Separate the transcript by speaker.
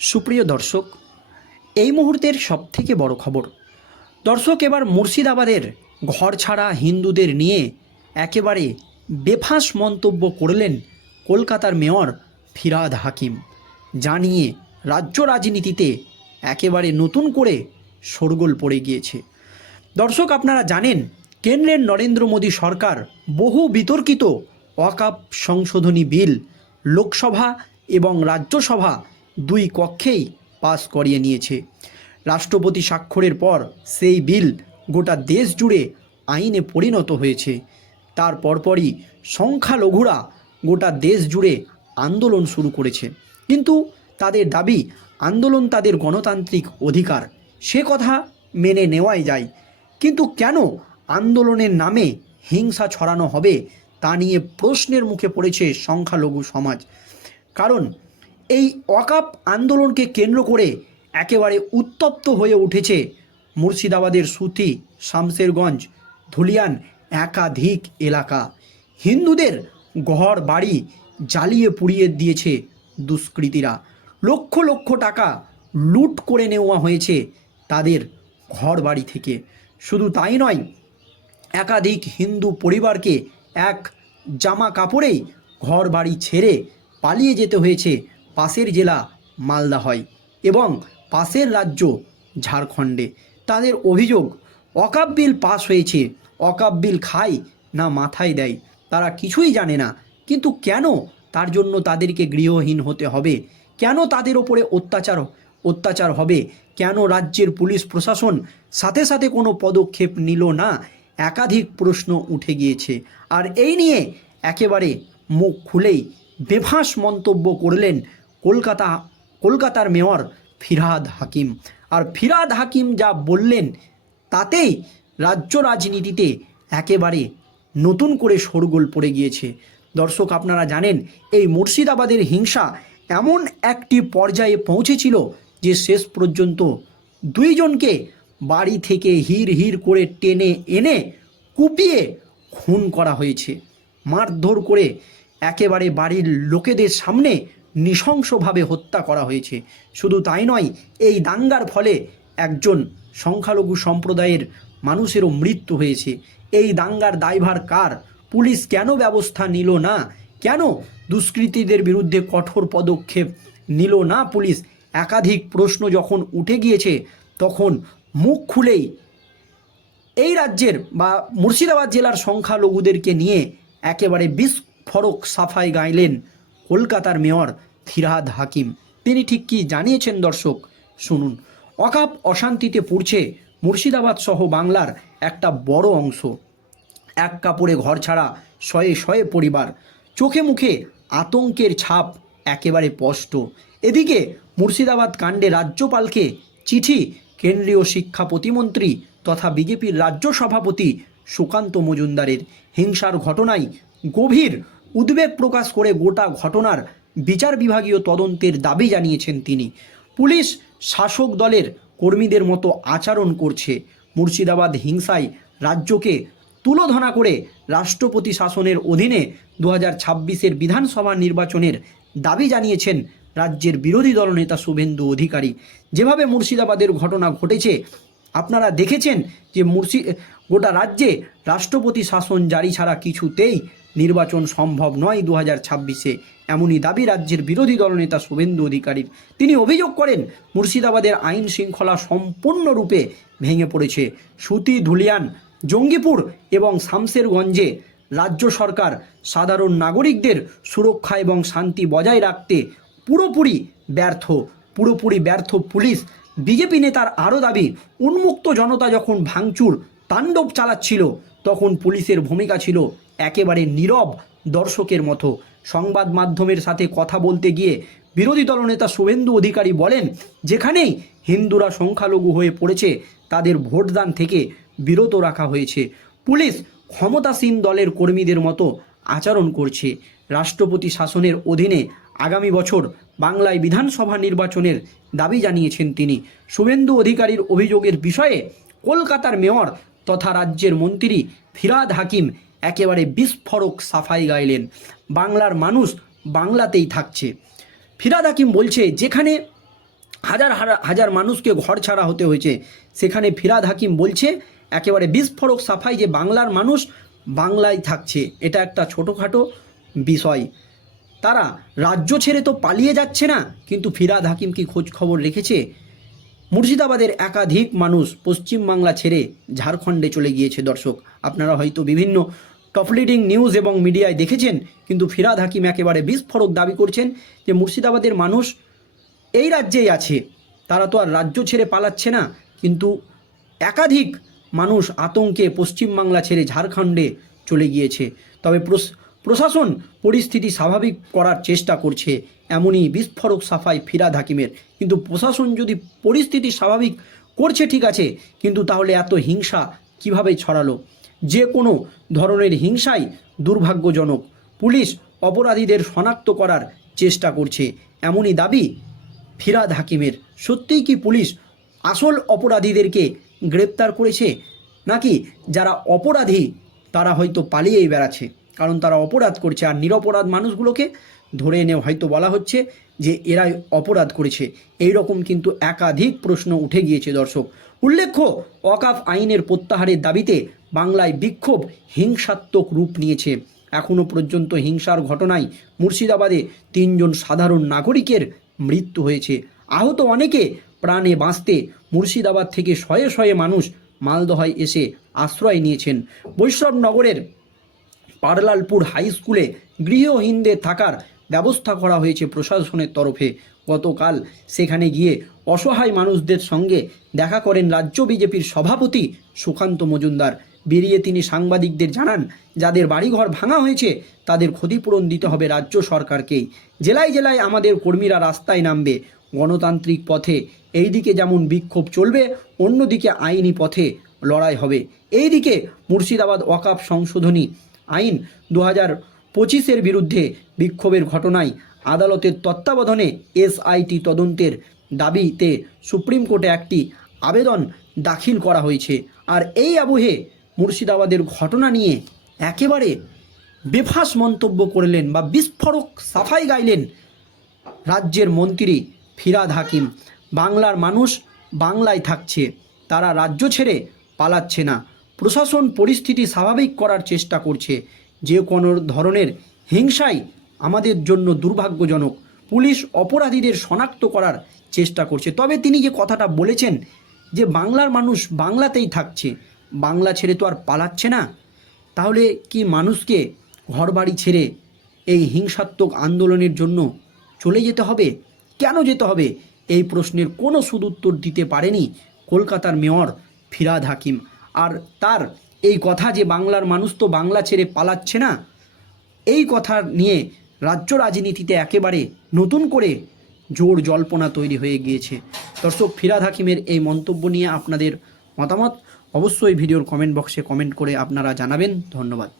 Speaker 1: সুপ্রিয় দর্শক, এই মুহূর্তের সবথেকে বড় খবর, দর্শক এবার মুর্শিদাবাদের ঘর ছাড়া হিন্দুদের নিয়ে একেবারে বেফাঁস মন্তব্য করলেন কলকাতার মেয়র ফিরাদ হাকিম যা নিয়ে রাজ্য রাজনীতিতে একেবারে নতুন করে শোরগোল পড়ে গিয়েছে। দর্শক, আপনারা জানেন, কেন্দ্রের নরেন্দ্র মোদী সরকার বহু বিতর্কিত অকাপ সংশোধনী বিল, লোকসভা এবং রাজ্যসভা দুই কক্ষেই পাস করিয়ে নিয়েছে। রাষ্ট্রপতি স্বাক্ষরের পর সেই বিল গোটা দেশ জুড়ে আইনে পরিণত হয়েছে। তার পরপরই সংখ্যালঘুরা গোটা দেশ জুড়ে আন্দোলন শুরু করেছে। কিন্তু তাদের দাবি, আন্দোলন তাদের গণতান্ত্রিক অধিকার, সে কথা মেনে নেওয়াই যায়। কিন্তু কেন আন্দোলনের নামে হিংসা ছড়ানো হবে তা নিয়ে প্রশ্নের মুখে পড়েছে সংখ্যালঘু সমাজ? কারণ এই ওয়াকাপ আন্দোলনকে কেন্দ্র করে একেবারে উত্তপ্ত হয়ে উঠেছে মুর্শিদাবাদের সুতি, শামশেরগঞ্জ, ধুলিয়ান একাধিক এলাকা। হিন্দুদের ঘর বাড়ি জ্বালিয়ে পুড়িয়ে দিয়েছে দুষ্কৃতীরা। লক্ষ লক্ষ টাকা লুট করে নেওয়া হয়েছে তাদের ঘর বাড়ি থেকে। শুধু তাই নয়, একাধিক হিন্দু পরিবারকে এক জামা কাপড়েই ঘর বাড়ি ছেড়ে পালিয়ে যেতে হয়েছে পাশের জেলা মালদা হয় এবং পাশের রাজ্য ঝাড়খণ্ডে। তাদের অভিযোগ, অকাপ বিল হয়েছে, অকাপ বিল খায় না মাথায় দেয়, তারা কিছুই জানে না। কিন্তু কেন তার জন্য তাদেরকে গৃহহীন হতে হবে? কেন তাদের ওপরে অত্যাচার অত্যাচার হবে? কেন রাজ্যের পুলিশ প্রশাসন সাথে সাথে কোনো পদক্ষেপ নিল না? একাধিক প্রশ্ন উঠে গিয়েছে। আর এই নিয়ে একেবারে মুখ খুলেই বেফাঁস মন্তব্য করলেন কলকাতা, কলকাতার মেয়র ফিরহাদ হাকিম। আর ফিরহাদ হাকিম যা বললেন, তাতেই রাজ্য রাজনীতিতে একেবারে নতুন করে শোরগোল পড়ে গিয়েছে। দর্শক, আপনারা জানেন, এই মুর্শিদাবাদের হিংসা এমন একটি পর্যায়ে পৌঁছেছিল যে শেষ পর্যন্ত দুইজনকে বাড়ি থেকে হির হির করে টেনে এনে কুপিয়ে খুন করা হয়েছে। মারধর করে একেবারে বাড়ির লোকেদের সামনে নৃশংসভাবে হত্যা করা হয়েছে। শুধু তাই নয়, এই দাঙ্গার ফলে একজন সংখ্যালঘু সম্প্রদায়ের মানুষেরও মৃত্যু হয়েছে। এই দাঙ্গার দায়ভার কার? পুলিশ কেন ব্যবস্থা নিল না? কেন দুষ্কৃতীদের বিরুদ্ধে কঠোর পদক্ষেপ নিল না পুলিশ? একাধিক প্রশ্ন যখন উঠে গিয়েছে, তখন মুখ খুলেই এই রাজ্যের বা মুর্শিদাবাদ জেলার সংখ্যালঘুদেরকে নিয়ে একেবারে বিস্ফোরক সাফাই গাইলেন কলকাতার মেয়র ফিরহাদ হাকিম। তিনি ঠিক কি জানিয়েছেন দর্শক? শুনুন। অকাপ অশান্তিতে পড়ছে মুর্শিদাবাদ সহ বাংলার একটা বড় অংশ। এক কাপড়ে ঘর ছাড়া শয়ে শয়ে পরিবার। চোখে মুখে আতঙ্কের ছাপ একেবারে স্পষ্ট। এদিকে মুর্শিদাবাদ কাণ্ডে রাজ্যপালকে চিঠি, কেন্দ্রীয় শিক্ষা প্রতিমন্ত্রী তথা বিজেপির রাজ্য সভাপতি সুকান্ত মজুমদারের। হিংসার ঘটনায় গভীর উদ্বেগ প্রকাশ করে গোটা ঘটনার বিচার বিভাগীয় তদন্তের দাবি জানিয়েছেন তিনি। পুলিশ শাসক দলের কর্মীদের মতো আচরণ করছে। মুর্শিদাবাদ হিংসায় রাজ্যকে তুলোধনা করে রাষ্ট্রপতি শাসনের অধীনে দু হাজার ছাব্বিশের বিধানসভা নির্বাচনের দাবি জানিয়েছেন রাজ্যের বিরোধী দলনেতা শুভেন্দু অধিকারী। যেভাবে মুর্শিদাবাদের ঘটনা ঘটেছে, আপনারা দেখেছেন যে মুর্শি গোটা রাজ্যে রাষ্ট্রপতি শাসন জারি ছাড়া কিছুতেই নির্বাচন সম্ভব নয় দু হাজার ছাব্বিশে। এমনই দাবি রাজ্যের বিরোধী দলনেতা শুভেন্দু অধিকারীর। তিনি অভিযোগ করেন, মুর্শিদাবাদের আইন শৃঙ্খলা সম্পূর্ণরূপে ভেঙে পড়েছে। সুতি, ধুলিয়ান, জঙ্গিপুর এবং শামসেরগঞ্জে রাজ্য সরকার সাধারণ নাগরিকদের সুরক্ষা এবং শান্তি বজায় রাখতে পুরোপুরি ব্যর্থ। পুরোপুরি ব্যর্থ পুলিশ। বিজেপি নেতার আরও দাবি, উন্মুক্ত জনতা যখন ভাঙচুর, তাণ্ডব চালাচ্ছিল, তখন পুলিশের ভূমিকা ছিল একেবারে নীরব দর্শকের মতো। সংবাদ মাধ্যমের সাথে কথা বলতে গিয়ে বিরোধী দলনেতা শুভেন্দু অধিকারী বলেন, যেখানেই হিন্দুরা সংখ্যালঘু হয়ে পড়েছে, তাদের ভোটদান থেকে বিরত রাখা হয়েছে। পুলিশ ক্ষমতাসীন দলের কর্মীদের মতো আচরণ করছে। রাষ্ট্রপতি শাসনের অধীনে আগামী বছর বাংলায় বিধানসভা নির্বাচনের দাবি জানিয়েছেন তিনি। শুভেন্দু অধিকারীর অভিযোগের বিষয়ে কলকাতার মেয়র তথা রাজ্যের মন্ত্রী ফিরাদ হাকিম একেবারে বিস্ফোরক সাফাই গাইলেন। বাংলার মানুষ বাংলাতেই থাকছে। ফিরাদ হাকিম বলছে, যেখানে হাজার হাজার- মানুষকে ঘর ছাড়া হতে হয়েছে, সেখানে ফিরাদ হাকিম বলছে, একেবারে বিস্ফোরক সাফাই যে বাংলার মানুষ বাংলায় থাকছে, এটা একটা ছোটোখাটো বিষয়। তারা রাজ্য ছেড়ে তো পালিয়ে যাচ্ছে না, কিন্তু ফিরাদ হাকিম কি খোঁজ খবর রেখেছে? মুর্শিদাবাদের একাধিক মানুষ পশ্চিমবাংলা ছেড়ে ঝাড়খণ্ডে চলে গিয়েছে, দর্শক। আপনারা হয়তো বিভিন্ন টপ লিডিং নিউজ এবং মিডিয়ায় দেখেছেন, কিন্তু ফিরাদ হাকিম একেবারে বিস্ফোরক দাবি করছেন যে মুর্শিদাবাদের মানুষ এই রাজ্যেই আছে। তারা তো আর রাজ্য ছেড়ে পালাচ্ছে না, কিন্তু একাধিক মানুষ আতঙ্কে পশ্চিমবাংলা ছেড়ে ঝাড়খণ্ডে চলে গিয়েছে। তবে প্রশাসন পরিস্থিতি স্বাভাবিক করার চেষ্টা করছে, এমনই বিস্ফোরক সাফাই ফিরাদ হাকিমের কিন্তু প্রশাসন যদি পরিস্থিতি স্বাভাবিক করছে, ঠিক আছে, কিন্তু তাহলে এত হিংসা কীভাবে ছড়ালো? যে কোনো ধরনের হিংসাই দুর্ভাগ্যজনক। পুলিশ অপরাধীদের শনাক্ত করার চেষ্টা করছে, এমনই দাবি ফিরাদ হাকিমের সত্যিই কি পুলিশ আসল অপরাধীদেরকে গ্রেপ্তার করেছে? নাকি যারা অপরাধী, তারা হয়তো পালিয়েই বেড়াচ্ছে? কারণ তারা অপরাধ করছে আর নিরপরাধ মানুষগুলোকে ধরে এনে হয়তো বলা হচ্ছে যে এরাই অপরাধ করেছে। এই রকম কিন্তু একাধিক প্রশ্ন উঠে গিয়েছে দর্শক। উল্লেখ্য, ওয়াকাফ আইনের প্রত্যাহারের দাবিতে বাংলায় বিক্ষোভ হিংসাত্মক রূপ নিয়েছে। এখনও পর্যন্ত হিংসার ঘটনায় মুর্শিদাবাদে তিনজন সাধারণ নাগরিকের মৃত্যু হয়েছে। আহত অনেকে প্রাণে বাঁচতে মুর্শিদাবাদ থেকে শয়ে শয়ে মানুষ মালদহায় এসে আশ্রয় নিয়েছেন। বৈষ্ণবনগরের পারলালপুর হাই স্কুলে গৃহহীনদের থাকার ব্যবস্থা করা হয়েছে প্রশাসনের তরফে। গতকাল সেখানে গিয়ে অসহায় মানুষদের সঙ্গে দেখা করেন রাজ্য বিজেপির সভাপতি সুকান্ত মজুমদার। বেরিয়ে তিনি সাংবাদিকদের জানান, যাদের বাড়িঘর ভাঙা হয়েছে, তাদের ক্ষতিপূরণ দিতে হবে রাজ্য সরকারকেই জেলায় জেলায় আমাদের কর্মীরা রাস্তায় নামবে। গণতান্ত্রিক পথে এইদিকে যেমন বিক্ষোভ চলবে, অন্যদিকে আইনি পথে লড়াই হবে। এইদিকে মুর্শিদাবাদ ওয়াকাফ সংশোধনী আইন দু হাজার পঁচিশের বিরুদ্ধে বিক্ষোভের ঘটনায় আদালতের তত্ত্বাবধানে এসআইটি তদন্তের দাবিতে সুপ্রিম কোর্টে একটি আবেদন দাখিল করা হয়েছে। আর এই আবহে মুর্শিদাবাদের ঘটনা নিয়ে একেবারে বেফাস মন্তব্য করলেন বা বিস্ফোরক সাফাই গাইলেন রাজ্যের মন্ত্রী ফিরাদ হাকিম। বাংলার মানুষ বাংলায় থাকছে, তারা রাজ্য ছেড়ে পালাচ্ছে না। প্রশাসন পরিস্থিতি স্বাভাবিক করার চেষ্টা করছে। যে কোনো ধরনের হিংসাই আমাদের জন্য দুর্ভাগ্যজনক। পুলিশ অপরাধীদের শনাক্ত করার চেষ্টা করছে। তবে তিনি যে কথাটা বলেছেন যে বাংলার মানুষ বাংলাতেই থাকছে, বাংলা ছেড়ে তো আর পালাচ্ছে না, তাহলে কি মানুষকে ঘরবাড়ি ছেড়ে এই হিংসাত্মক আন্দোলনের জন্য চলে যেতে হবে? কেন যেতে হবে? এই প্রশ্নের কোনো সুদুত্তর দিতে পারেনি কলকাতার মেয়র ফিরাদ হাকিম। আর তার এই কথা যে বাংলার মানুষ তো বাংলা ছেড়ে পালাচ্ছে না, এই কথা নিয়ে রাজ্য রাজনীতিতে একেবারে নতুন করে জোর জল্পনা তৈরি হয়ে গিয়েছে। দর্শক ফিরাদ হাকিমের এই মন্তব্য নিয়ে আপনাদের মতামত অবশ্যই ভিডিওর কমেন্ট বক্সে কমেন্ট করে আপনারা জানাবেন। ধন্যবাদ।